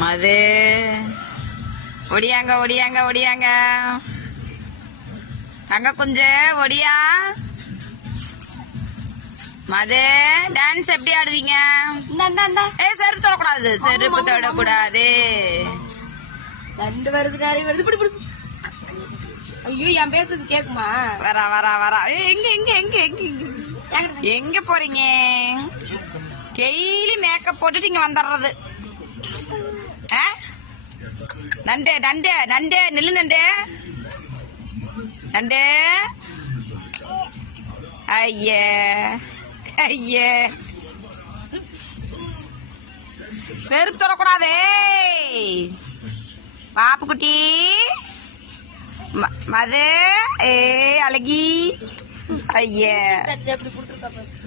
மது ஒடியாங்க ஒடியாங்க ஒடியாங்க. அங்க கொஞ்சம் ஒடியா. மது டான்ஸ் எப்படி ஆடுவீங்க? செருப்பு தொடக்கூடாது, செருப்பு தொடக்கூடாது. ரெண்டு வருது வருது. ஐயோ என் பேசுறது கேக்குமா? வரா வரா வரா. எங்க எங்க எங்க எங்க எங்க போறீங்க? டெய்லி மேக்கப் போட்டுட்டு இங்க வந்துடுறது. நண்டு நண்டு நண்டு நில்லு நண்டு நண்டு. ஐயே ஐயே செருப்பு தொடக்கூடாதே. பாப்பு குட்டி மது ஏ அழகி. ஐயே எப்படி